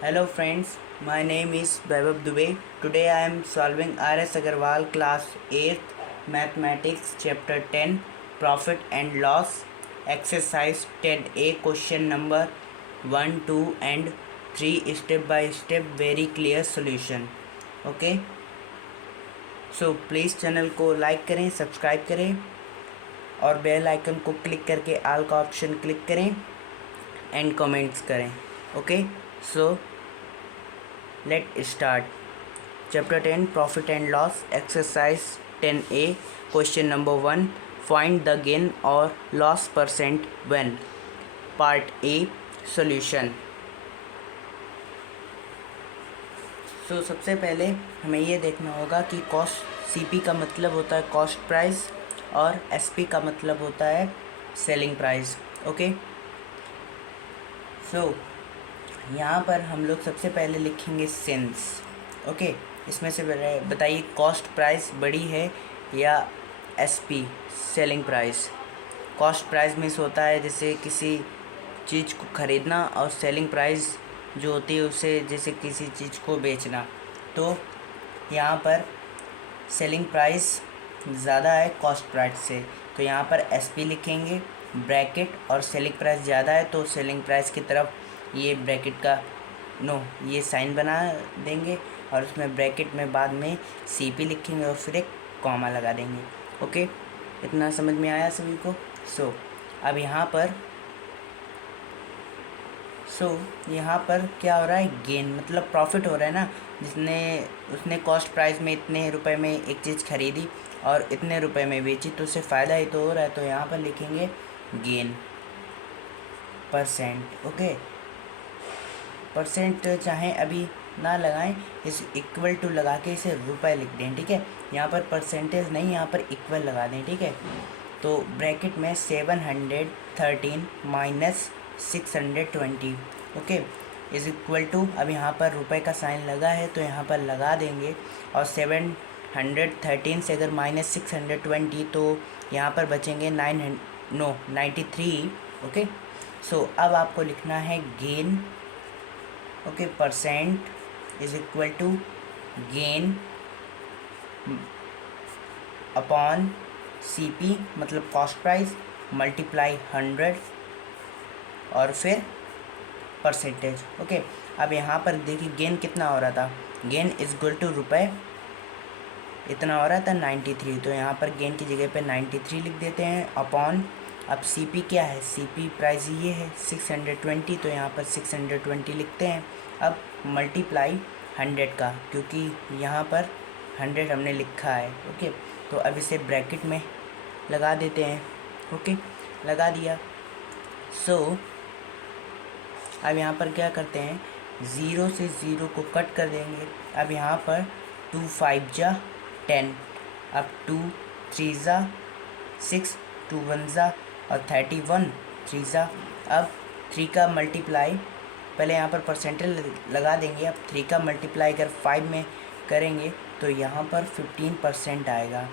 Hello friends, my name is Vaibhav Dubey. Today I am solving R.S. Agarwal class 8th Mathematics chapter 10 Profit and Loss exercise 10A question number 1, 2 and 3 step by step very clear solution. Okay, so please channel को like करें, subscribe करें और bell icon को click करके all का option click करें and comments करें. Okay, so let start. Chapter 10 profit and loss exercise 10A question number 1 find the gain और loss percent when. Part A solution. So सबसे पहले हमें ये देखना होगा कि कॉस्ट सीपी का मतलब होता है कॉस्ट प्राइस और एसपी का मतलब होता है सेलिंग प्राइस. ओके, सो यहाँ पर हम लोग सबसे पहले लिखेंगे सिंस. ओके, इसमें से बताइए कॉस्ट प्राइस बड़ी है या SP selling price. Cost price means होता है जैसे किसी चीज़ को ख़रीदना और सेलिंग प्राइस जो होती है उसे जैसे किसी चीज़ को बेचना. तो यहाँ पर सेलिंग प्राइस ज़्यादा है कॉस्ट प्राइस से, तो यहाँ पर एसपी लिखेंगे ब्रैकेट, और सेलिंग प्राइस ज़्यादा है तो सेलिंग प्राइस की तरफ ये ब्रैकेट का ये साइन बना देंगे और उसमें ब्रैकेट में बाद में सीपी लिखेंगे और फिर एक कॉमा लगा देंगे. ओके, इतना समझ में आया सभी को. सो अब यहाँ पर क्या हो रहा है, गेन मतलब प्रॉफिट हो रहा है ना. उसने कॉस्ट प्राइस में इतने रुपए में एक चीज़ खरीदी और इतने रुपए में बेची तो उससे फ़ायदा ही तो हो रहा है. तो यहाँ पर लिखेंगे गेन परसेंट. ओके, परसेंट चाहे अभी ना लगाएं, इस इक्वल टू लगा के इसे रुपए लिख दें. ठीक है, यहाँ पर परसेंटेज नहीं, यहाँ पर इक्वल लगा दें. ठीक है, तो ब्रैकेट में 713 minus 620. Okay, is equal to, अब यहाँ पर रुपए का साइन लगा है तो यहाँ पर लगा देंगे और 713 से अगर माइनस 620 तो यहाँ पर बचेंगे 93. ओके, सो अब आपको लिखना है gain. Okay, percent is equal to gain upon CP मतलब कॉस्ट प्राइस मल्टीप्लाई 100 और फिर परसेंटेज. ओके, अब यहाँ पर देखिए गेन कितना हो रहा था, गेन इज इक्वल टू रुपए इतना हो रहा था 93, तो यहाँ पर गेन की जगह पे 93 लिख देते हैं अपॉन, अब सीपी क्या है, सीपी प्राइस ये है 620, तो यहाँ पर 620 लिखते हैं. अब मल्टीप्लाई 100 का, क्योंकि यहाँ पर 100 हमने लिखा है. ओके, तो अब इसे ब्रैकेट में लगा देते हैं. ओके, लगा दिया. सो अब यहाँ पर क्या करते हैं, 0 से 0 को कट कर देंगे. अब यहाँ पर 2 5 जा 10, अब 2 3 जा 6, 2 1 जा और 31 3 जा. अब 3 का मल्टीप्लाई पहले यहाँ पर परसेंटेज लगा देंगे. अब 3 का मल्टीप्लाई अगर 5 में करेंगे तो यहाँ पर 15% आएगा.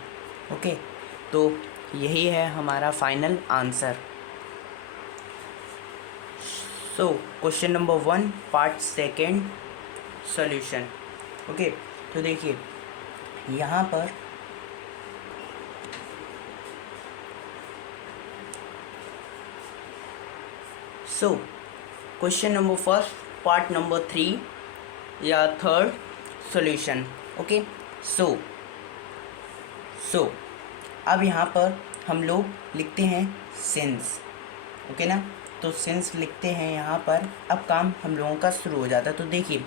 ओके, तो यही है हमारा final answer. So question number 1 part second solution. Okay, तो देखिए यहाँ पर question number first part number 3 या थर्ड सॉल्यूशन. ओके, सो अब यहाँ पर हम लोग लिखते हैं सिंस. ओके ना, तो सिंस लिखते हैं यहाँ पर. अब काम हम लोगों का शुरू हो जाता है. तो देखिए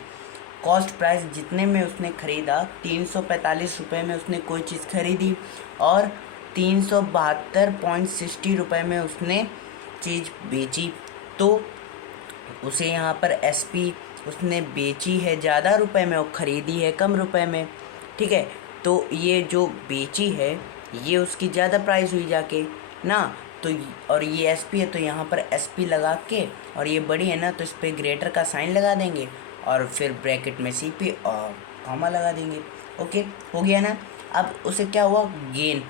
कॉस्ट प्राइस जितने में उसने ख़रीदा 345 रुपये में उसने कोई चीज़ खरीदी और 372.60 रुपये में उसने चीज़ बेची, तो उसे यहाँ पर एसपी उसने बेची है ज़्यादा रुपए में और ख़रीदी है कम रुपए में. ठीक है, तो ये जो बेची है ये उसकी ज़्यादा प्राइस हुई जाके ना, तो और ये एसपी है तो यहाँ पर एसपी लगा के, और ये बड़ी है ना तो इस पर ग्रेटर का साइन लगा देंगे और फिर ब्रैकेट में सीपी और कॉमा लगा देंगे. ओके, हो गया ना. अब उसे क्या हुआ, गेन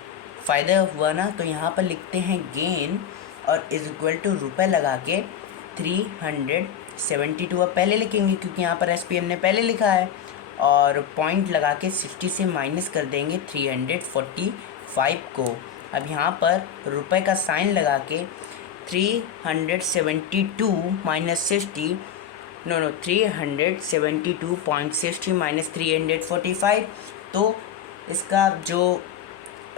फ़ायदा हुआ ना, तो यहाँ पर लिखते हैं गेन और इज इक्वल टू रुपये लगा के 72 अब पहले लिखेंगे क्योंकि यहाँ पर SPM ने पहले लिखा है, और पॉइंट लगा के 60 से माइनस कर देंगे 345 को। अब यहाँ पर रुपए का साइन लगा के 372 माइनस 60 372.60 माइनस 345, तो इसका जो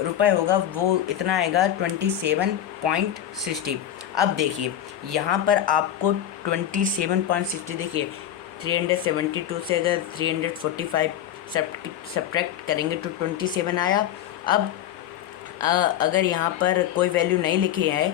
रुपए होगा वो इतना आएगा 27.60। अब देखिए यहाँ पर आपको 27.60, देखिए 372 से अगर 345 सब्ट्रैक्ट करेंगे तो 27 आया। अब अगर यहाँ पर कोई वैल्यू नहीं लिखी है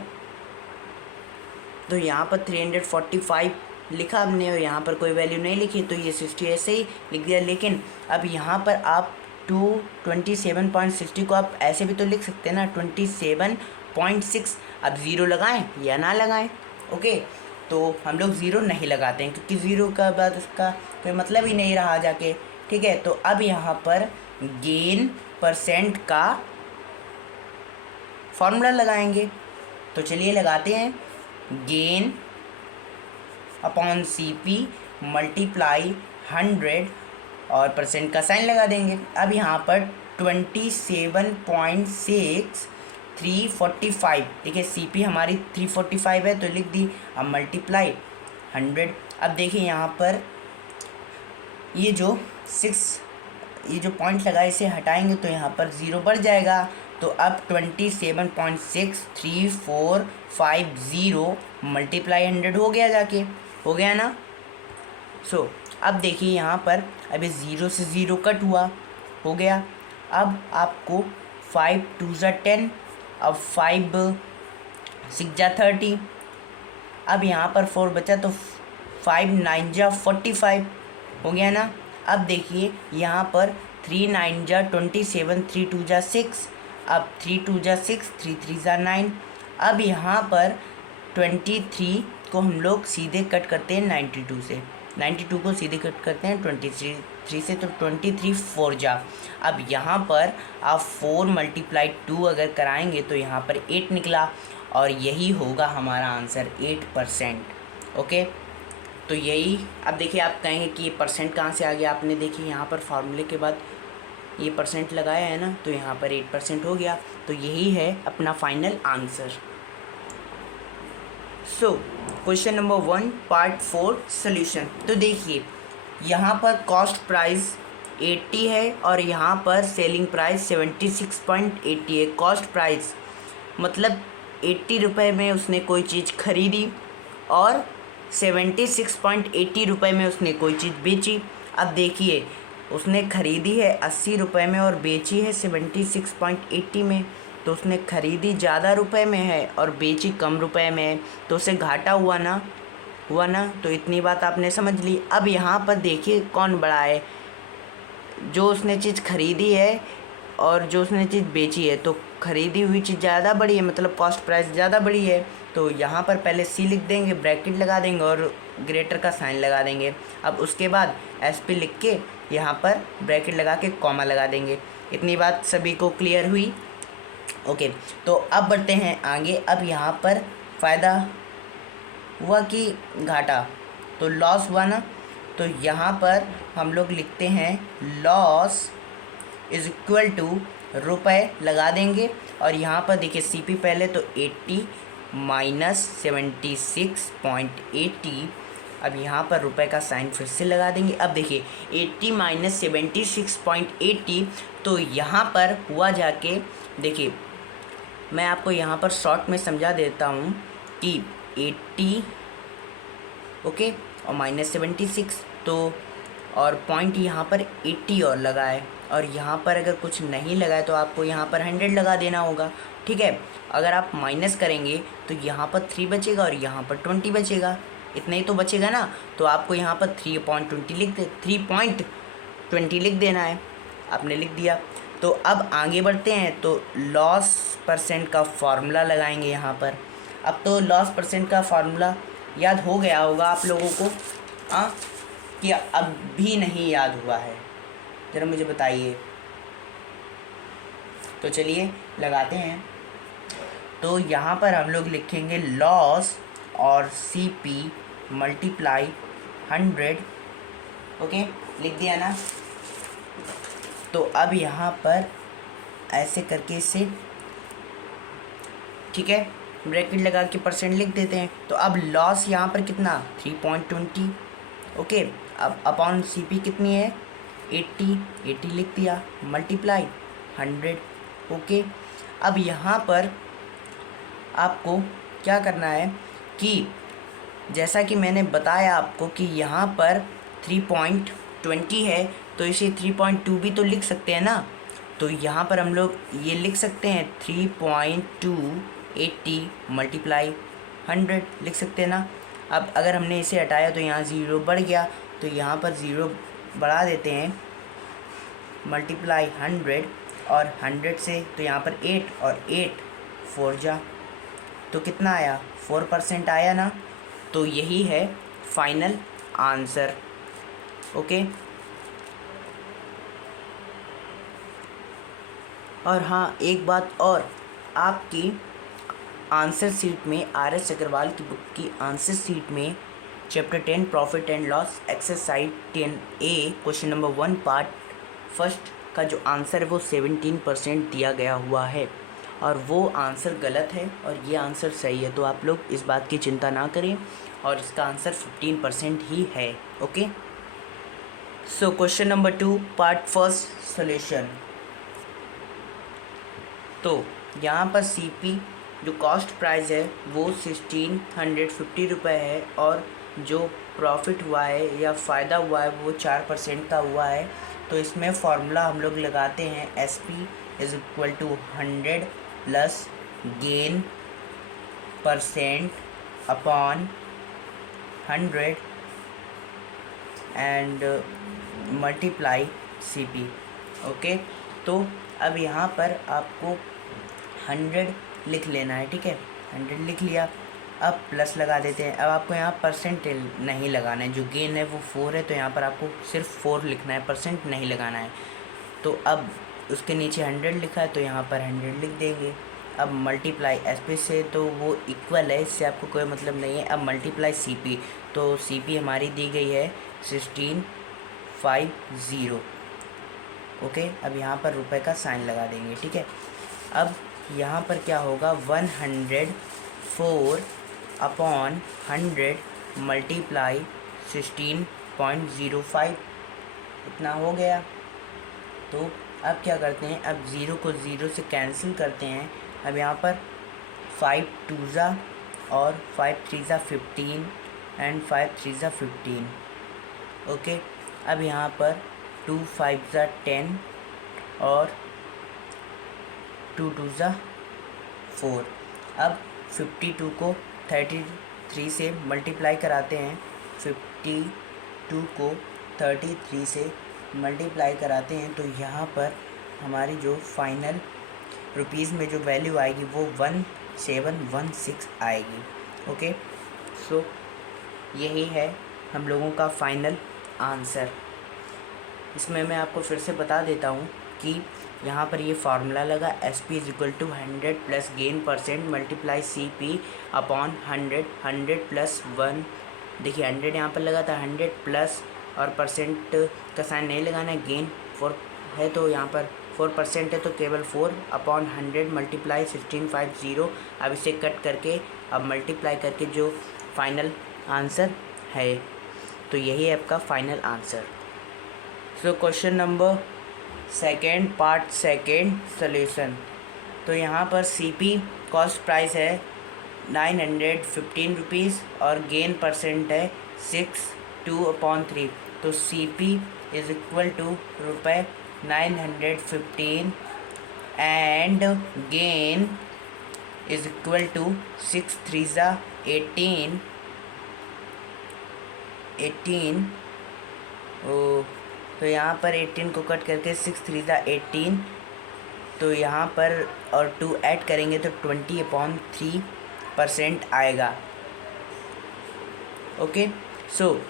तो यहाँ पर 345 लिखा हमने और यहाँ पर कोई वैल्यू नहीं लिखी तो ये 60 ऐसे ही लिख दिया। लेकिन अब यहाँ पर आप 27.60 को आप ऐसे भी तो लिख सकते हैं ना, 27.6। अब ज़ीरो लगाएं या ना लगाएं, ओके। तो हम लोग ज़ीरो नहीं लगाते हैं क्योंकि ज़ीरो का बाद उसका कोई मतलब ही नहीं रहा जाके, ठीक है। तो अब यहाँ पर गेन परसेंट का फॉर्मूला लगाएंगे, तो चलिए लगाते हैं। गेन अपॉन CP मल्टीप्लाई 100 और परसेंट का साइन लगा देंगे। अब यहाँ पर 27.6345, ठीक है। CP हमारी 345 है तो लिख दी। अब मल्टीप्लाई 100। अब देखिए यहाँ पर ये जो पॉइंट लगा इसे हटाएंगे तो यहाँ पर ज़ीरो बढ़ जाएगा। तो अब 27.63450 मल्टीप्लाई 100 हो गया, जाके हो गया ना। अब देखिए यहाँ पर अभी 0 से 0 कट हुआ, हो गया। अब आपको 5 2 ज़ा 10, अब 5 6 ज़ा 30, अब यहाँ पर 4 बचा तो 5 9 ज़ा 45 हो गया ना। अब देखिए यहाँ पर 3 9 ज़ा 27, 3 2 ज़ा 6, अब 3 2 ज़ा 6, 3 3 ज़ा 9। अब यहाँ पर 23 को हम लोग सीधे कट करते हैं 92 से, 92 को सीधे कट करते हैं 23 से, तो 23 4 जा। अब यहाँ पर आप 4 × 2 अगर कराएंगे तो यहाँ पर 8 निकला और यही होगा हमारा आंसर 8%, ओके। तो यही, अब देखिए आप कहेंगे कि ये परसेंट कहाँ से आ गया। आपने देखिए यहाँ पर फार्मूले के बाद ये परसेंट लगाया है ना, तो यहाँ पर 8% हो गया। तो यही है अपना final answer. Question number 1 part 4 solution. तो देखिए यहाँ पर कॉस्ट प्राइस 80 है और यहाँ पर सेलिंग प्राइस 76.80 है। कॉस्ट प्राइस मतलब 80 रुपये में उसने कोई चीज़ खरीदी और 76.80 रुपये में उसने कोई चीज़ बेची। अब देखिए उसने खरीदी है 80 रुपये में और बेची है 76.80 में, तो उसने खरीदी ज़्यादा रुपए में है और बेची कम रुपए में है, तो उसे घाटा हुआ ना। तो इतनी बात आपने समझ ली। अब यहाँ पर देखिए कौन बड़ा है, जो उसने चीज़ खरीदी है और जो उसने चीज़ बेची है। तो खरीदी हुई चीज़ ज़्यादा बड़ी है, मतलब कॉस्ट प्राइस ज़्यादा बड़ी है। तो यहाँ पर पहले C लिख देंगे, ब्रैकेट लगा देंगे और ग्रेटर का साइन लगा देंगे। अब उसके बाद SP लिख के यहाँ पर ब्रैकेट लगा के कॉमा लगा देंगे। इतनी बात सभी को क्लियर हुई, ओके। तो अब बढ़ते हैं आगे। अब यहाँ पर फ़ायदा हुआ कि घाटा, तो लॉस हुआ ना। तो यहाँ पर हम लोग लिखते हैं लॉस इज़ इक्वल टू रुपए लगा देंगे और यहाँ पर देखिए CP पहले तो 80 माइनस 76.80। अब यहाँ पर रुपए का साइन फिर से लगा देंगे। अब देखिए 80 माइनस 76.80, तो यहाँ पर हुआ जाके, देखिए मैं आपको यहाँ पर शॉर्ट में समझा देता हूँ कि 80 ओके और माइनस 76, तो और पॉइंट यहाँ पर 80 और लगा है और यहाँ पर अगर कुछ नहीं लगा है तो आपको यहाँ पर 100 लगा देना होगा, ठीक है। अगर आप माइनस करेंगे तो यहाँ पर 3 बचेगा और यहाँ पर 20 बचेगा, इतना ही तो बचेगा ना। तो आपको यहाँ पर 3.20 लिख देना है, आपने लिख दिया। तो अब आगे बढ़ते हैं। तो लॉस परसेंट का फार्मूला लगाएंगे यहाँ पर। अब तो लॉस परसेंट का फार्मूला याद हो गया होगा आप लोगों को, हाँ, कि अब भी नहीं याद हुआ है, ज़रा मुझे बताइए। तो चलिए लगाते हैं। तो यहाँ पर हम लोग लिखेंगे लॉस और CP मल्टीप्लाई 100। ओके, लिख दिया ना। तो अब यहाँ पर ऐसे करके इसे, ठीक है, ब्रैकेट लगा के परसेंट लिख देते हैं। तो अब लॉस यहाँ पर कितना 3.20। ओके, अब अपॉन CP कितनी है 80 लिख दिया, मल्टीप्लाई 100। ओके, अब यहाँ पर आपको क्या करना है कि जैसा कि मैंने बताया आपको कि यहाँ पर 3.20 है, तो इसे 3.2 भी तो लिख सकते हैं ना। तो यहाँ पर हम लोग ये लिख सकते हैं 3.280 मल्टीप्लाई 100 लिख सकते हैं ना। अब अगर हमने इसे हटाया तो यहाँ 0 बढ़ गया, तो यहाँ पर 0 बढ़ा देते हैं, मल्टीप्लाई 100 और 100 से तो यहाँ पर 8 और 8 4 जा, तो कितना आया 4% आया ना। तो यही है फाइनल आंसर। ओके, और हाँ एक बात और, आपकी आंसर शीट में RS अग्रवाल की बुक की आंसर शीट में chapter 10 profit and loss exercise 10A question number 1 part first का जो आंसर है वो 17% दिया गया हुआ है, और वो आंसर गलत है और ये आंसर सही है। तो आप लोग इस बात की चिंता ना करें, और इसका आंसर 15% ही है। ओके, सो question number 2 part first solution. तो यहाँ पर CP जो कॉस्ट प्राइस है वो 1650 रुपये है, और जो प्रॉफिट हुआ है या फ़ायदा हुआ है वो 4% का हुआ है। तो इसमें फॉर्मूला हम लोग लगाते हैं SP = 100 plus gain percent upon 100 and multiply CP। Okay, तो अब यहाँ पर आपको 100 लिख लेना है, ठीक है, 100 लिख लिया। अब प्लस लगा देते हैं। अब आपको यहाँ परसेंट नहीं लगाना है, जो गेन है वो 4 है, तो यहाँ पर आपको सिर्फ 4 लिखना है, परसेंट नहीं लगाना है। तो अब उसके नीचे 100 लिखा है, तो यहाँ पर 100 लिख देंगे। अब मल्टीप्लाई SP से तो वो इक्वल है, इससे आपको कोई मतलब नहीं है। अब मल्टीप्लाई CP, तो CP हमारी दी गई है 1650। ओके, अब यहाँ पर रुपए का साइन लगा देंगे, ठीक है। अब यहाँ पर क्या होगा 104 अपॉन 100 मल्टीप्लाई 16.05, इतना हो गया। तो अब क्या करते हैं, अब 0 को 0 से कैंसिल करते हैं। अब यहाँ पर 5 2 और 5 3 15 एंड 5 3 15। ओके, अब यहाँ पर 2 5 10 और 2 2 4। अब 52 को 33 से मल्टीप्लाई कराते हैं, 52 को 33 से मल्टीप्लाई कराते हैं, तो यहाँ पर हमारी जो फाइनल रुपीज़ में जो वैल्यू आएगी वो 1716 आएगी। ओके, सो यही है हम लोगों का फाइनल आंसर। इसमें मैं आपको फिर से बता देता हूँ कि यहाँ पर ये फार्मूला लगा SP = 100 plus gain percent multiply CP upon 100, 100 plus 1। देखिए 100 यहाँ पर लगा था, 100 प्लस और परसेंट का साइन नहीं लगाना है, गेन 4 है तो यहाँ पर 4% है तो केवल 4 अपॉन 100 मल्टीप्लाई 1650। अब इसे कट करके अब मल्टीप्लाई करके जो फाइनल आंसर है, तो यही है आपका final answer. So question number 2 part second solution. तो यहाँ पर CP कॉस्ट प्राइस है 915 रुपीज़ और गेन परसेंट है 62/3। तो CP = रुपये 915 एंड गेन = 6 3 18 18। तो यहाँ पर 18 को कट करके 6 3 18, तो यहाँ पर और 2 ऐड करेंगे तो 20/3% आएगा। ओके, सो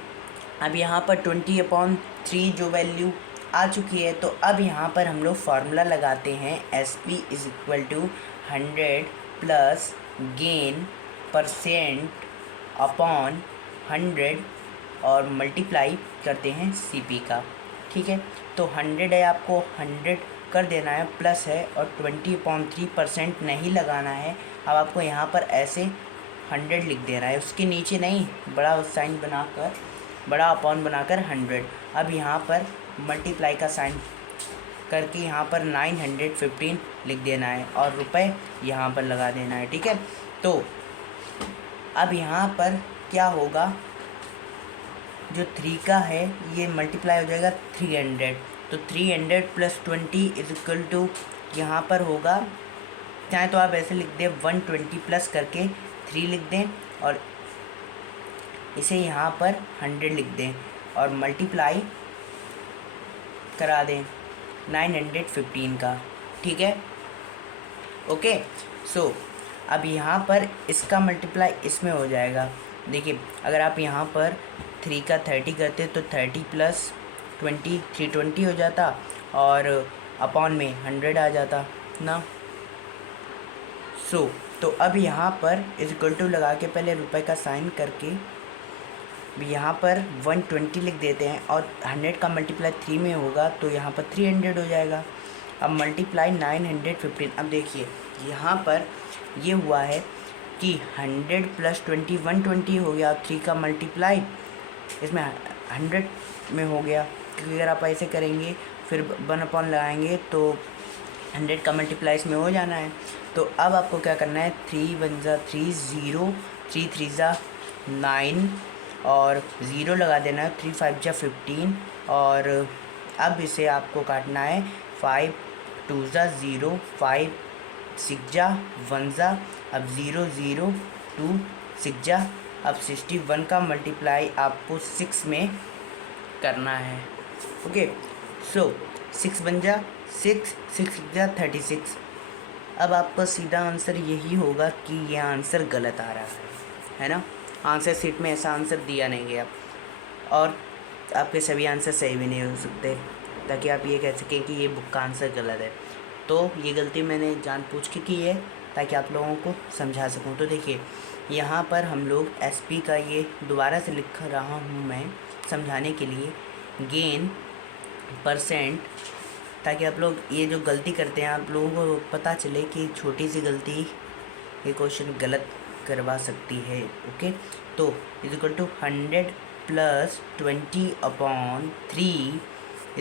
अब यहाँ पर 20/3 जो वैल्यू आ चुकी है, तो अब यहाँ पर हम लोग फार्मूला लगाते हैं SP = 100 plus gain percent upon 100 और मल्टीप्लाई करते हैं CP का, ठीक है। तो 100 है, आपको 100 कर देना है, प्लस है और 20/3% नहीं लगाना है। अब आपको यहाँ पर ऐसे 100 लिख देना है, उसके नीचे नहीं, बड़ा साइन बनाकर, बड़ा अपॉन बनाकर 100। अब यहाँ पर मल्टीप्लाई का साइन करके यहाँ पर 915 लिख देना है और रुपए यहाँ पर लगा देना है, ठीक है। तो अब यहाँ पर क्या होगा, जो 3 का है ये मल्टीप्लाई हो जाएगा 300, तो 300 + 20 = यहाँ पर होगा, चाहे तो आप ऐसे लिख दें 120 प्लस करके 3 लिख दें और इसे यहाँ पर 100 लिख दें और मल्टीप्लाई करा दें 915 का, ठीक है। ओके, सो अब यहाँ पर इसका मल्टीप्लाई इसमें हो जाएगा। देखिए, अगर आप यहाँ पर 3 का 30 करते तो 30 + 20 320 हो जाता और अपॉन में 100 आ जाता ना। तो अब यहाँ पर = लगा के पहले रुपए का साइन करके यहाँ पर 120 लिख देते हैं और 100 का मल्टीप्लाई 3 में होगा तो यहाँ पर 300 हो जाएगा। अब मल्टीप्लाई 915, अब देखिए यहाँ पर ये हुआ है कि 100 + 20 120 हो गया, 3 का मल्टीप्लाई इसमें 100 में हो गया, क्योंकि अगर आप ऐसे करेंगे फिर 1 लगाएंगे तो 100 का मल्टीप्लाई इसमें हो जाना है। तो अब आपको क्या करना है, 3 × 1 = 3 0 3 3 = 9 और 0 लगा देना है, 3 5 = 15 और अब इसे आपको काटना है 5 2 = 0 5 6 = 1 अब 0 0 2 6 अब 61 का मल्टीप्लाई आपको 6 में करना है। ओके, सो 6 बन जा 6 6 × 36। अब आपका सीधा आंसर यही होगा कि यह आंसर गलत आ रहा है ना। आंसर शीट में ऐसा आंसर दिया नहीं गया और आपके सभी आंसर सही भी नहीं हो सकते, ताकि आप ये कह सकें कि ये बुक का आंसर गलत है। तो ये गलती मैंने जानबूझ के की है ताकि आप लोगों को समझा सकूं। तो देखिए, यहाँ पर हम लोग SP का ये दोबारा से लिख रहा हूँ मैं समझाने के लिए, गेन % ताकि आप लोग ये जो गलती करते हैं आप लोगों को पता चले कि छोटी सी गलती ये क्वेश्चन गलत करवा सकती है। ओके, तो = 100 + 20/3 =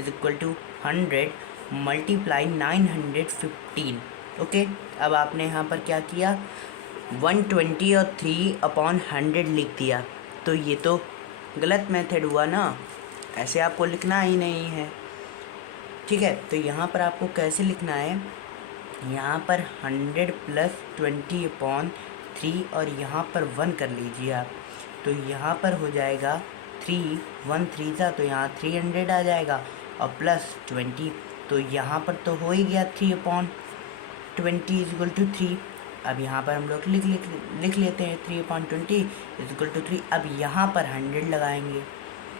100 मल्टीप्लाई 915। ओके, अब आपने यहाँ पर क्या किया, 120 और 3/100 लिख दिया, तो ये तो गलत मेथड हुआ ना, ऐसे आपको लिखना ही नहीं है, ठीक है। तो यहाँ पर आपको कैसे लिखना है, यहाँ पर 100 + 20/3 और यहाँ पर 1 कर लीजिए आप, तो यहाँ पर हो जाएगा 3 1 3 था तो यहाँ 300 आ जाएगा और प्लस 20, तो यहाँ पर तो हो ही गया 3/20 = 3। अब यहाँ पर हम लोग लिख लेते हैं 3/20 = 3। अब यहाँ पर 100 लगाएंगे,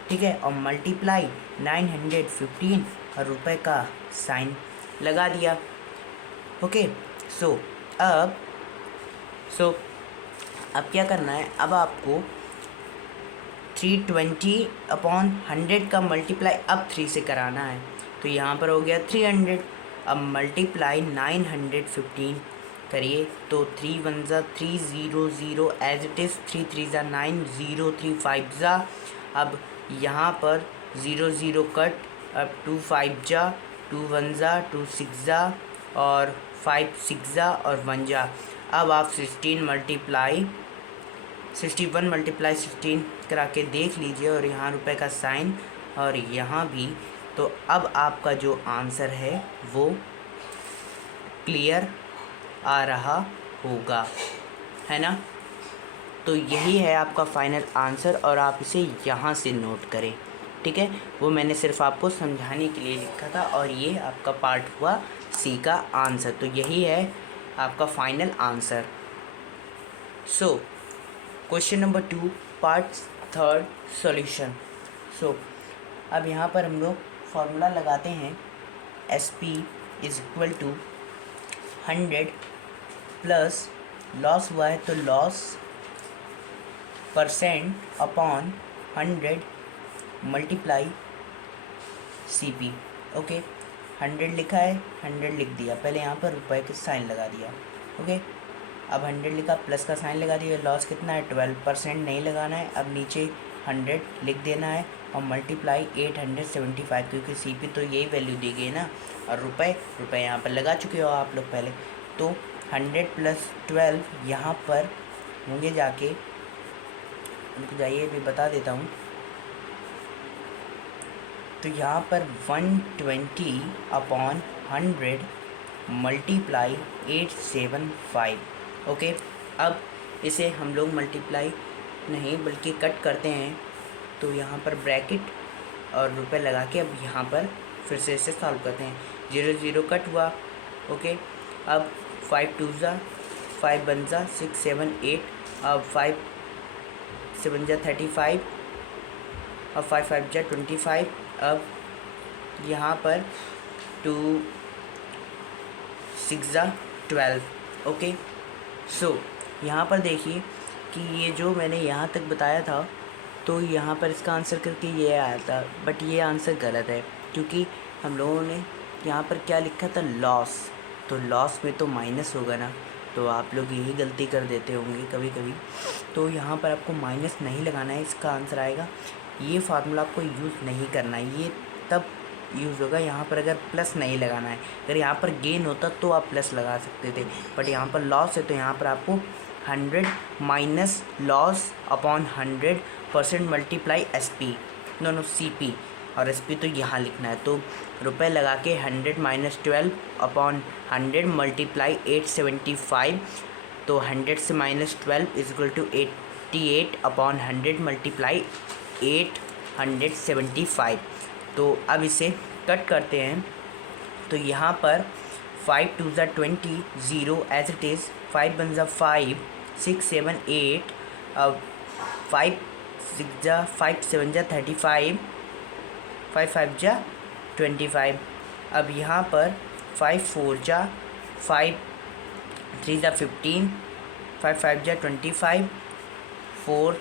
ठीक है, और मल्टीप्लाई 915 और रुपए का साइन लगा दिया। ओके, सो अब क्या करना है, अब आपको 320/100 का मल्टीप्लाई अब 3 से कराना है, तो यहाँ पर हो गया 300। अब मल्टीप्लाई 915 करिए, तो 3 1 = 3 0 0 एज इट इज़, 3 3 = 9 0 3 5 ज़ा, अब यहाँ पर 0 0 कट, अब 2 5 ज़ा 2 1 ज़ा 2 6 ज़ा और 5 6 ज़ा और 1 ज़ा। अब आप 61 × 16 करा के देख लीजिए और यहाँ रुपए का साइन और यहाँ भी, तो अब आपका जो आंसर है वो क्लियर आ रहा होगा, है ना। तो यही है आपका फाइनल आंसर और आप इसे यहाँ से नोट करें, ठीक है। वो मैंने सिर्फ आपको समझाने के लिए लिखा था और ये आपका पार्ट हुआ C का आंसर, तो यही है आपका final answer. So question number 2 part 3 solution. So अब यहाँ पर हम लोग फॉर्मूला लगाते हैं, SP = 100 प्लस लॉस हुआ है तो loss percent upon 100 multiply CP। Okay, 100 लिखा है, 100 लिख दिया, पहले यहाँ पर रुपए के साइन लगा दिया। ओके, अब 100 लिखा, प्लस का साइन लगा दिया, लॉस कितना है 12%, नहीं लगाना है। अब नीचे 100 लिख देना है और मल्टीप्लाई 875, क्योंकि CP तो यही वैल्यू दी गई ना, और रुपए यहाँ पर लगा चुके हो आप लोग पहले। तो 100 + 12 यहाँ पर होंगे जाके, उनको जाइए भी बता देता हूँ, तो यहाँ पर 120 अपॉन 100 मल्टीप्लाई 875। ओके, अब इसे हम लोग मल्टीप्लाई नहीं बल्कि कट करते हैं, तो यहाँ पर ब्रैकेट और रुपए लगा के अब यहाँ पर फिर से इसे सॉल्व करते हैं। 0 0 कट हुआ। ओके, अब 5 2 ज़ा 5 1 ज़ा 6 7 8, अब 5 7 ज़ा 35, अब 5 5 ज़ा 25। अब यहाँ पर 2 6 ज़ा 12। ओके, सो यहाँ पर देखिए कि ये जो मैंने यहाँ तक बताया था, तो यहाँ पर इसका आंसर करके ये आया था, बट ये आंसर गलत है, क्योंकि हम लोगों ने यहाँ पर क्या लिखा था, लॉस। तो लॉस में तो माइनस होगा ना, तो आप लोग यही गलती कर देते होंगे कभी कभी। तो यहाँ पर आपको माइनस नहीं लगाना है, इसका आंसर आएगा। ये फार्मूला आपको यूज़ नहीं करना है, ये तब यूज़ होगा यहाँ पर अगर प्लस नहीं लगाना है। अगर यहाँ पर गेन होता तो आप प्लस लगा सकते थे, बट यहाँ पर लॉस है, तो यहाँ पर आपको 100 minus loss upon 100% multiply SP, no CP, और SP तो यहाँ लिखना है। तो रुपए लगा के 100 माइनस 12 अपॉन 100 मल्टीप्लाई 875, तो 100 से minus 12 is equal to 88 upon 100 multiply 875। तो अब इसे कट करते हैं, तो यहाँ पर 5 2 ज़ा 20, 0 एज इट इज़, 5 1 ज़ा 5, 6 7 8, अब 5 6 ज़ा 5 7 ज़ा 35, 5 5 ज़ा 25। अब यहाँ पर 5 4 ज़ा 5, 3 ज़ा 15, 5 5 ज़ा 25, 4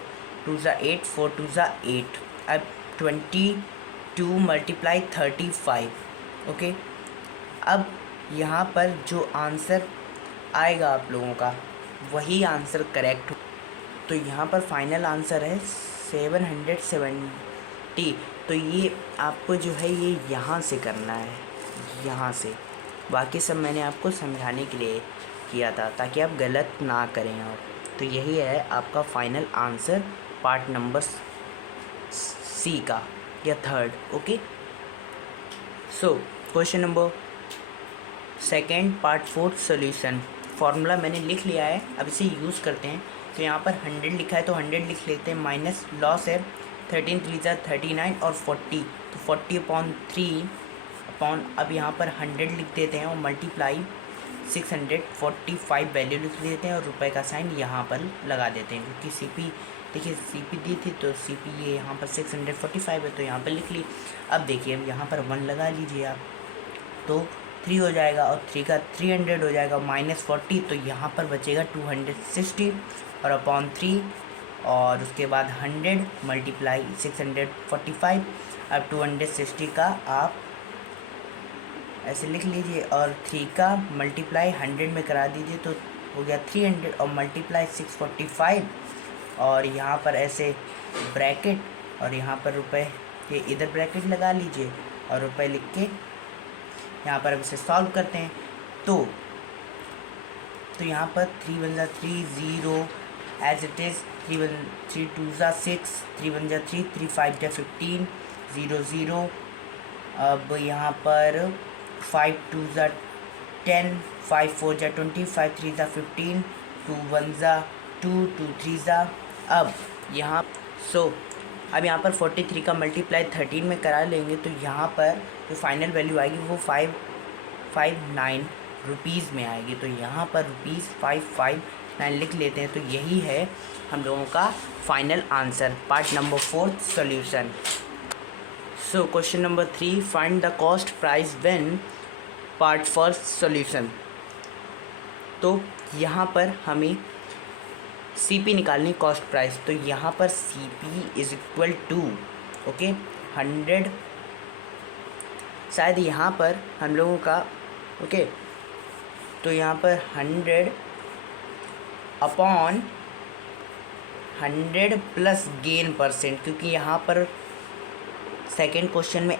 2 ज़ा 8, 4 2 ज़ा 8। अब 22 मल्टीप्लाई 35। ओके, अब यहाँ पर जो आंसर आएगा आप लोगों का वही आंसर करेक्ट हो। तो यहाँ पर फाइनल आंसर है 770। तो ये आपको जो है ये यहाँ से करना है, यहाँ से। बाकी सब मैंने आपको समझाने के लिए किया था ताकि आप गलत ना करें। और तो यही है आपका final answer part number C का या 3rd। ओके, सो question number 2 part 4 solution. Formula मैंने लिख लिया है, अब इसे यूज़ करते हैं। तो यहाँ पर 100 लिखा है तो 100 लिख लेते हैं, माइनस लॉस है 13 3 ज़ा 39 और 40, तो 40 अपॉन 3 अपॉन, अब यहाँ पर 100 लिख देते हैं और मल्टीप्लाई 645 वैल्यू लिख देते हैं और रुपए का साइन यहाँ पर लगा देते हैं, क्योंकि CP देखिए CP दी थी तो CP ये यहाँ पर 645 है तो यहाँ पर लिख ली। अब देखिए अब यहाँ पर 1 लगा लीजिए आप, तो 3 हो जाएगा और 3 का 300 हो जाएगा, माइनस 40, तो यहाँ पर बचेगा 260 और अपॉन 3, और उसके बाद 100 मल्टीप्लाई 645। अब 260 का आप ऐसे लिख लीजिए और 3 का मल्टीप्लाई 100 में करा दीजिए, तो हो गया 300 और मल्टीप्लाई 645, और यहाँ पर ऐसे ब्रैकेट और यहाँ पर रुपए के इधर ब्रैकेट लगा लीजिए और रुपए लिख के यहाँ पर अब इसे सॉल्व करते हैं। तो यहाँ पर 3 1 ज़ा 3 0 एज इट इज़, 3 2 ज़ा 6, 3 1 ज़ा 3, 3 5 ज़ा 15, 0 0। अब यहाँ पर 5 2 ज़ा 10, 5 4 ज़ा 20, 5 3 ज़ा 15, 2 1 ज़ा 2, 2 3 ज़ा। अब यहाँ अब यहाँ पर 43 का मल्टीप्लाई 13 में करा लेंगे, तो यहाँ पर जो फाइनल वैल्यू आएगी वो 559 रुपीज़ में आएगी। तो यहाँ पर ₹559 लिख लेते हैं। तो यही है हम लोगों का final answer, part number 4 solution. So question number 3, find the cost price when, part 1 solution. तो यहाँ पर हमें CP निकालनी, कॉस्ट प्राइस। तो यहाँ पर CP is equal to okay 100, शायद यहाँ पर हम लोगों का ओके तो यहाँ पर 100 अपॉन 100 प्लस गेन परसेंट, क्योंकि यहाँ पर सेकेंड क्वेश्चन में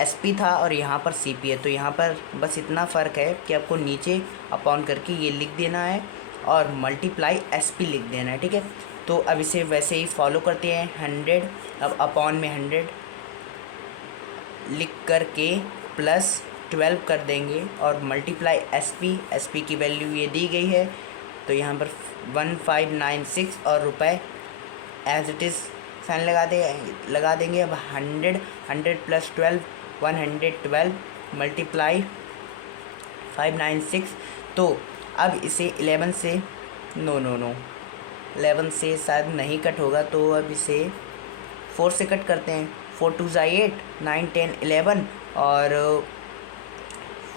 SP था और यहाँ पर CP है। तो यहाँ पर बस इतना फ़र्क है कि आपको नीचे अपॉन करके ये लिख देना है और मल्टीप्लाई SP लिख देना है, ठीक है। तो अब इसे वैसे ही फॉलो करते हैं। 100 अब अपॉन में 100 लिख करके प्लस 12 कर देंगे और मल्टीप्लाई SP की वैल्यू ये दी गई है, तो यहाँ पर 1596 और रुपए एज इट इज़ साइन लगा देंगे। अब 100 प्लस 12 112 मल्टीप्लाई 596। तो अब इसे 11 से नो 11 से शायद नहीं कट होगा, तो अब इसे 4 से कट करते हैं। 4 2 ज़ा 8, 9 10 11 और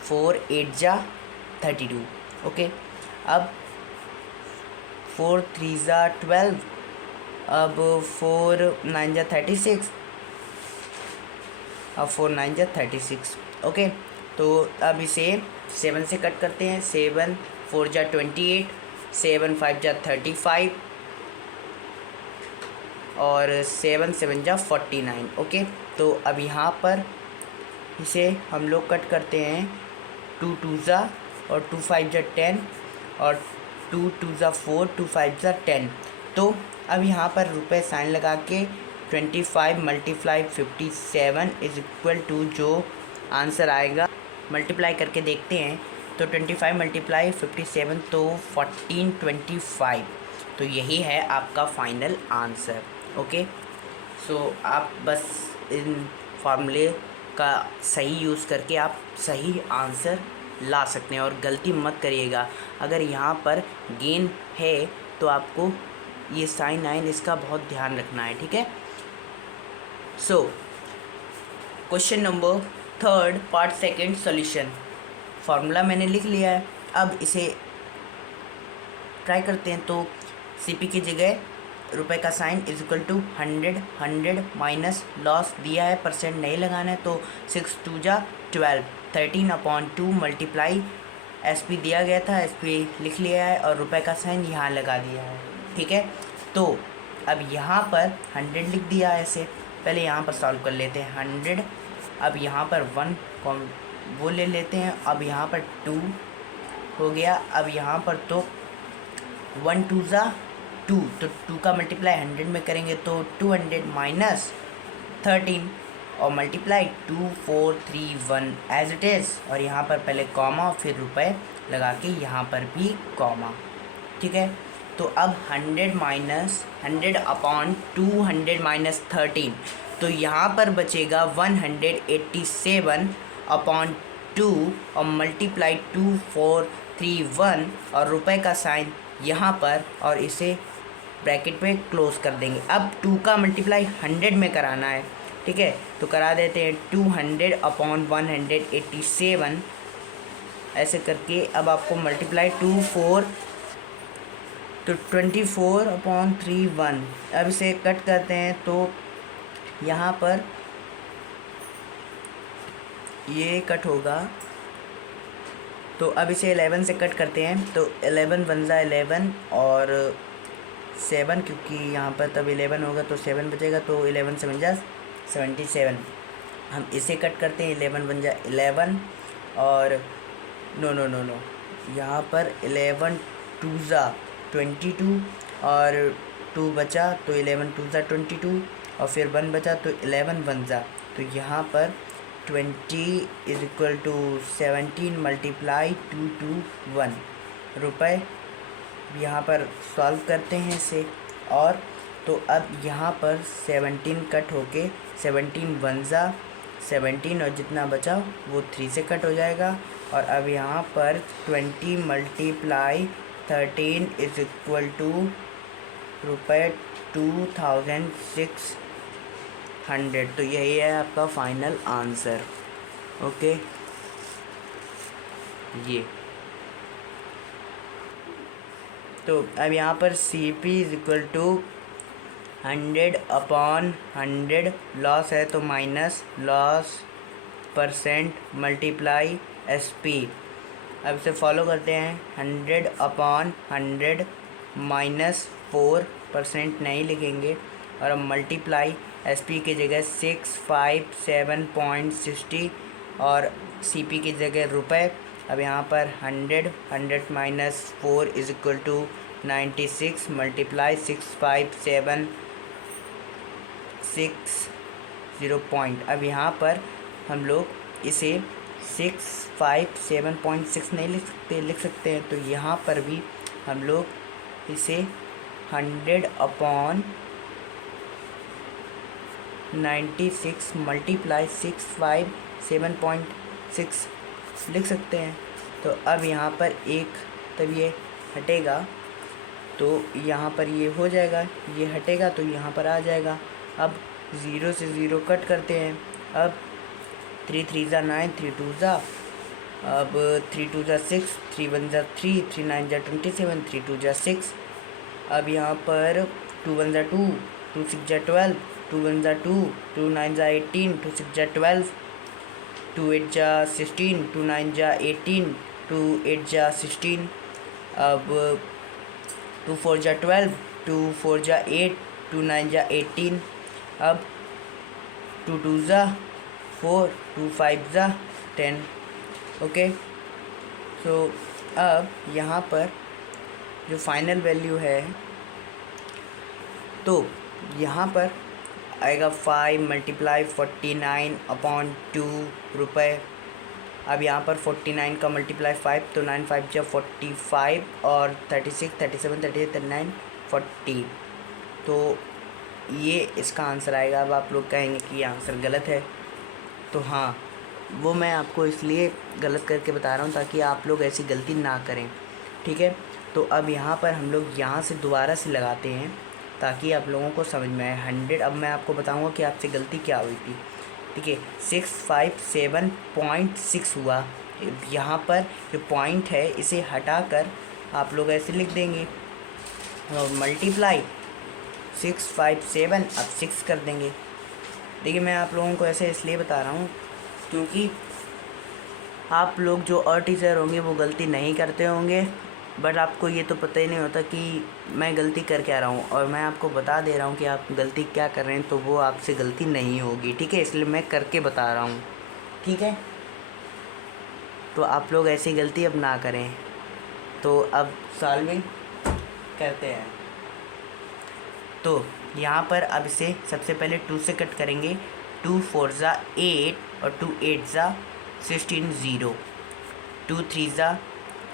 4 8 ज़ा 32 ओके। अब 4 3 ज़ा 12, अब 4 9 ज़ा 36, अब 4 9 ज़ा 36 ओके। तो अब इसे 7 से कट करते हैं। 7 4 ज़ा 28, 7 5 ज़ा 35 और 7 7 ज़ा 49 ओके। तो अब यहाँ पर इसे हम लोग कट करते हैं। 2 2 ज़ा और 2 5 ज़ा 10 और 2 2 ज़ा 4, 2 5 ज़ा 10। तो अब यहाँ पर रुपए साइन लगा के 25 मल्टीप्लाई 57 इज इक्वल टू जो आंसर आएगा मल्टीप्लाई करके देखते हैं। तो 25 मल्टीप्लाई 57 तो 1425, तो यही है आपका फाइनल आंसर ओके। सो आप बस इन फार्मूले का सही यूज़ करके आप सही आंसर ला सकते हैं और गलती मत करिएगा। अगर यहाँ पर गेन है तो आपको ये साइन आइन इसका बहुत ध्यान रखना है, ठीक है। सो question number 3 part 2 solution. Formula मैंने लिख लिया है, अब इसे ट्राई करते हैं। तो CP की जगह रुपए का sign is equal to 100 minus loss दिया है, परसेंट नहीं लगाना है। तो 6 2 ज़ा 12, 13/2 मल्टीप्लाई SP दिया गया था, SP लिख लिया है और रुपए का साइन यहाँ लगा दिया है, ठीक है। तो अब यहाँ पर 100 लिख दिया है ऐसे। पहले यहाँ पर सॉल्व कर लेते हैं 100। अब यहाँ पर 1 वो ले लेते हैं। अब यहाँ पर 2 हो गया। अब यहाँ पर तो 1 2 ज़ा 2, तो 2 का मल्टीप्लाई 100 में करेंगे तो 200 माइनस 13 और मल्टीप्लाई 2431 एज इट इज़। और यहाँ पर पहले कॉमा फिर रुपए लगा के यहाँ पर भी कॉमा, ठीक है। तो अब 100 अपॉन 200 माइनस 13, तो यहाँ पर बचेगा 187/2 और मल्टीप्लाई 2431 और रुपए का साइन यहाँ पर और इसे ब्रैकेट में क्लोज कर देंगे। अब 2 का मल्टीप्लाई 100 में कराना है, ठीक है। तो करा देते हैं 200/187 ऐसे करके। अब आपको मल्टीप्लाई 24 तो 24/31। अब इसे कट करते हैं तो यहाँ पर ये कट होगा। तो अब इसे 11 से कट करते हैं। तो 11 1 ज़ा 11 और 7, क्योंकि यहाँ पर तब 11 होगा तो 7 बचेगा, तो 11 7 ज़ा 77। हम इसे कट करते हैं। 11 1 ज़ा 11 और नो यहाँ पर 11 2 ज़ा 22 और 2 बचा तो 11 2 ज़ा 22 और फिर 1 बचा तो 11 1 ज़ा। तो यहाँ पर 20 इज इक्वल टू 17 मल्टीप्लाई 221 रुपए। यहाँ पर सॉल्व करते हैं इसे। और तो अब यहाँ पर 17 कट होके 17 1 ज़ा 17 और जितना बचा वो 3 से कट हो जाएगा। और अब यहाँ पर 20 मल्टीप्लाई 13 इज इक्वल टू रुपए 2600। तो यही है आपका फाइनल आंसर ओके। ये तो अब यहाँ पर C P is equal to 100/100, loss है तो minus loss percent multiply S P. अब इसे फॉलो करते हैं। 100/100 -4% नहीं लिखेंगे और अब मल्टीप्लाई एस पी की जगह 657.60 और सी पी की जगह रुपए। अब यहाँ पर 100 -4 is equal to 96 multiply 6570 point. अब यहाँ पर हम लोग इसे 657.6 नहीं लिख सकते हैं, तो यहाँ पर भी हम लोग इसे 100/96 मल्टीप्लाई 657.6 लिख सकते हैं। तो अब यहाँ पर एक तब ये हटेगा तो यहाँ पर ये हो जाएगा, ये हटेगा तो यहाँ पर आ जाएगा। अब 0 से 0 कट करते हैं। अब 3 3 ज़ा 9, 3 2 ज़ा, अब 3 2 ज़ा 6, 3 1 ज़ा 3, 3 9 ज़ा 27, 3 2 ज़ा 6। अब यहाँ पर 2 1 ज़ा 2, 2 6 ज़ा 12, 2 1 ज़ा 2, 2 9 ज़ा 18, 2 6 ज़ा 12, 2 8 ज़ा 16, 2 9 ज़ा 18, 2 8 ज़ा 16। अब 2 4 ज़ा 12, 2 4 ज़ा 8, 2 9 ज़ा 18। अब 2 2 ज़ा 4, 2 5 ज़ा 10। ओके, सो अब यहाँ पर जो फाइनल वैल्यू है तो यहाँ पर आएगा 5 मल्टीप्लाई 49/2 रुपये। अब यहाँ पर 49 का मल्टीप्लाई 5 तो 9 5 जा 45 और 36 37 38 39 40। तो ये इसका आंसर आएगा। अब आप लोग कहेंगे कि ये आंसर गलत है, तो हाँ, वो मैं आपको इसलिए गलत करके बता रहा हूँ ताकि आप लोग ऐसी गलती ना करें, ठीक है। तो अब यहाँ पर हम लोग यहाँ से दोबारा से लगाते हैं ताकि आप लोगों को समझ में आए। 100, अब मैं आपको बताऊँगा कि आपसे गलती क्या हुई थी, ठीक है। 657.6 हुआ। यहाँ पर जो पॉइंट है इसे हटाकर आप लोग ऐसे लिख देंगे और मल्टीप्लाई 657, अब 6 कर देंगे। देखिए, मैं आप लोगों को ऐसे इसलिए बता रहा हूँ क्योंकि आप लोग जो और टीचर होंगे वो गलती नहीं करते होंगे, बट आपको ये तो पता ही नहीं होता कि मैं गलती कर क्या रहा हूँ, और मैं आपको बता दे रहा हूँ कि आप गलती क्या कर रहे हैं, तो वो आपसे गलती नहीं होगी, ठीक है। इसलिए मैं करके बता रहा हूँ, ठीक है। तो आप लोग ऐसी गलती अब ना करें। तो अब सॉल्विंग करते हैं। तो यहाँ पर अब इसे सबसे पहले 2 से कट करेंगे। 2 4 ज़ा 8 और 2 8 ज़ा 16 0, 2 3 ज़ा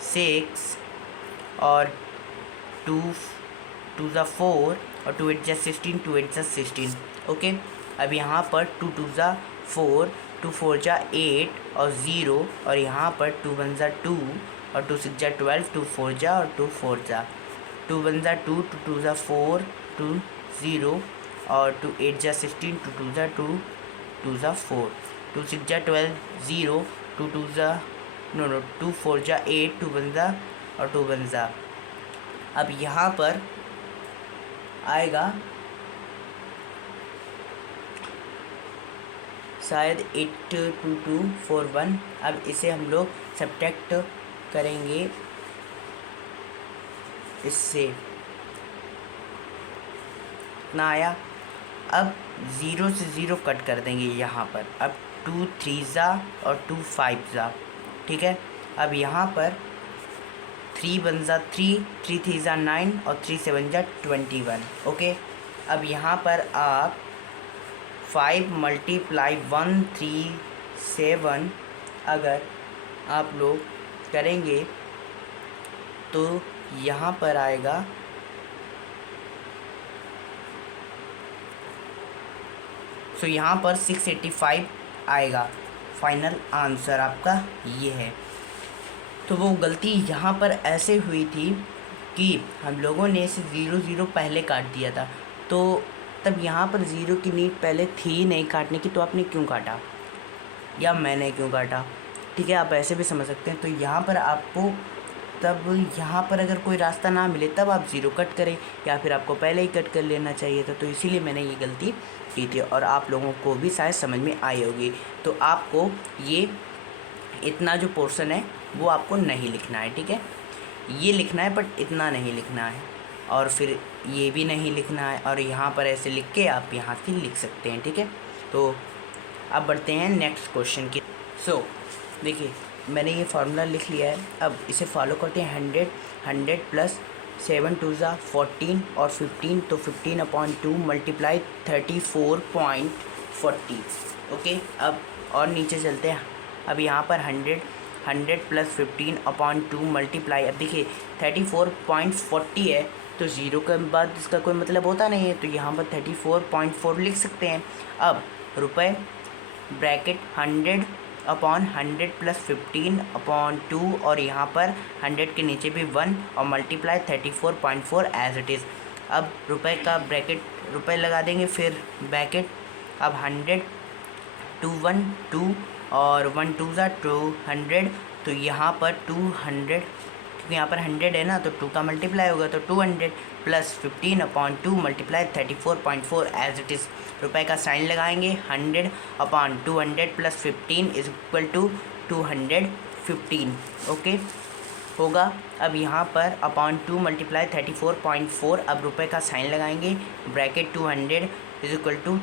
6 और 2 2 ज़ा 4 और 2 8 ज़ा 16, 2 8 ज़ा 16। ओके, अब यहाँ पर 2 2 ज़ा 4, 2 4 ज़ा 8 और 0, और यहाँ पर 2 1 ज़ा 2 और 2 6 ज़ा 12, 2 4 ज़ा और 2 4 ज़ा, 2 1 ज़ा 2, 2 2 ज़ा 4, 2 0 और 2 8 ज़ा 16, 2 2 ज़ा 2, 2 ज़ा 4, 2 6 ज़ा 12 0, 2 2 ज़ा 2 4 ज़ा 8, 2 1 ज़ा और 2 1 ज़ा। अब यहाँ पर आएगा शायद 82241। अब इसे हम लोग सब्ट्रैक्ट करेंगे इससे, कितना आया। अब 0 से 0 कट कर देंगे यहाँ पर। अब 2 3 ज़ा और 2 5 ज़ा, ठीक है। अब यहाँ पर 3 1 ज़ा 3, 3 3 ज़ा 9 और 3 7 ज़ा 21। ओके, अब यहाँ पर आप 5 मल्टीप्लाई 137 अगर आप लोग करेंगे तो यहाँ पर आएगा तो यहाँ पर 685 आएगा। फाइनल आंसर आपका ये है। तो वो गलती यहाँ पर ऐसे हुई थी कि हम लोगों ने इसे 0 0 पहले काट दिया था, तो तब यहाँ पर 0 की नीड पहले थी नहीं काटने की, तो आपने क्यों काटा या मैंने क्यों काटा, ठीक है। आप ऐसे भी समझ सकते हैं। तो यहाँ पर आपको तब यहाँ पर अगर कोई रास्ता ना मिले तब आप ज़ीरो कट करें, या फिर आपको पहले ही कट कर लेना चाहिए था। तो इसीलिए मैंने ये गलती की थी और आप लोगों को भी शायद समझ में आई होगी। तो आपको ये इतना जो पोर्शन है वो आपको नहीं लिखना है, ठीक है। ये लिखना है बट इतना नहीं लिखना है, और फिर ये भी नहीं लिखना है, और यहाँ पर ऐसे लिख के आप यहाँ से लिख सकते हैं, ठीक है। तो अब बढ़ते हैं नेक्स्ट क्वेश्चन की। देखिए मैंने ये फार्मूला लिख लिया है, अब इसे फॉलो करते हैं। 100 प्लस 7 2 ज़ा 14 और 15, तो 15/2 मल्टीप्लाई 34.40। ओके, अब और नीचे चलते हैं। अब यहाँ पर 100 प्लस 15/2 मल्टीप्लाई, अब देखिए 34.40 है, तो ज़ीरो के बाद इसका कोई मतलब होता नहीं है, तो यहाँ पर 34.4 लिख सकते हैं। अब रुपए ब्रैकेट 100/100 प्लस 15/2, और यहाँ पर 100 के नीचे भी 1 और मल्टीप्लाई 34.4 एज इट इज़। अब रुपए का ब्रैकेट रुपए लगा देंगे, फिर ब्रैकेट। अब 100 2 1 2 और 1 2 ज़ा 200, तो यहाँ पर 200, क्योंकि यहाँ पर 100 है ना, तो 2 का मल्टीप्लाई होगा, तो 200 plus 15/2 multiply 34.4 as it is. रुपए का साइन लगाएंगे, 100/200 plus 15 is equal to 215। Okay होगा। अब यहाँ पर (2 मल्टीप्लाई 34.4, अब रुपए का साइन लगाएंगे, ब्रैकेट 200 इज इक्वल टू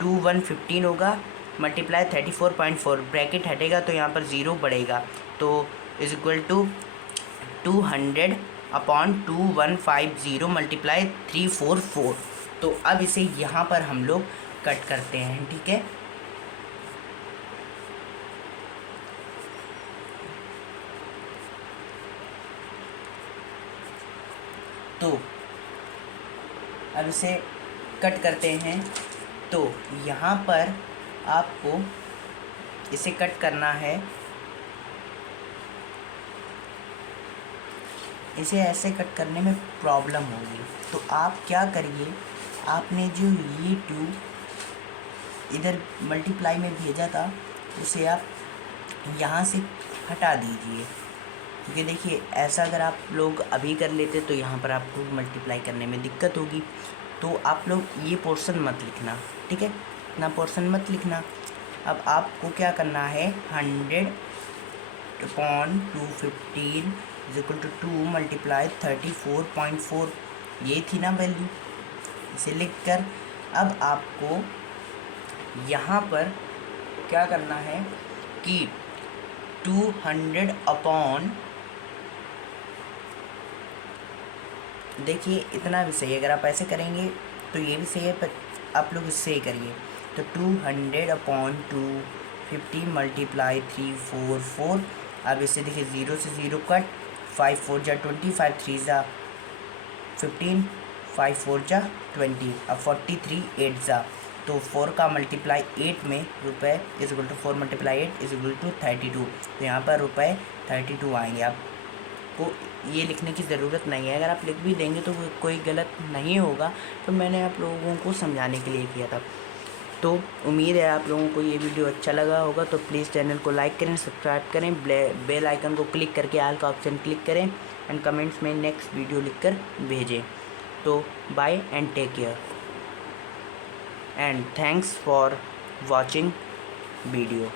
2115 होगा, मल्टीप्लाई 34.4, ब्रैकेट हटेगा तो यहाँ पर ज़ीरो बढ़ेगा, तो इज इक्वल टू 200/2150 मल्टीप्लाई 344। तो अब इसे यहाँ पर हम लोग कट करते हैं, ठीक है। तो अब इसे कट करते हैं, तो यहाँ पर आपको इसे कट करना है, इसे ऐसे कट करने में प्रॉब्लम होगी। तो आप क्या करिए, आपने जो ये 2 इधर मल्टीप्लाई में भेजा था उसे आप यहाँ से हटा दीजिए, क्योंकि देखिए ऐसा अगर आप लोग अभी कर लेते तो यहाँ पर आपको मल्टीप्लाई करने में दिक्कत होगी। तो आप लोग ये पोर्शन मत लिखना, ठीक है, इतना पोर्शन मत लिखना। अब आपको क्या करना है, 100/215 इज इक्वल टू 2 मल्टीप्लाई 34.4, ये थी ना वैल्यू, इसे लिखकर अब आपको यहाँ पर क्या करना है कि 200 अपॉन, देखिए इतना भी सही है, अगर आप ऐसे करेंगे तो ये भी सही है, पर आप लोग इससे ही करिए। तो 200/2 50 मल्टीप्लाई 344, अब इसे देखिए 0 से 0 कट, 5 4 जा 20, 5 3 जा 15, 5 4 जा 20, अब 43 8 जा, तो 4 का मल्टीप्लाई 8 में रुपए is equal to 4 multiply 8 is equal to 32, तो यहाँ पर रुपए 32 आएंगे। आपको ये लिखने की ज़रूरत नहीं है, अगर आप लिख भी देंगे तो कोई गलत नहीं होगा, तो मैंने आप लोगों को समझाने के लिए किया था। तो उम्मीद है आप लोगों को ये वीडियो अच्छा लगा होगा, तो प्लीज़ चैनल को लाइक करें, सब्सक्राइब करें, बेल आइकन को क्लिक करके ऑल का ऑप्शन क्लिक करें, एंड कमेंट्स में नेक्स्ट वीडियो लिखकर भेजें। तो bye and take care, and thanks for watching video.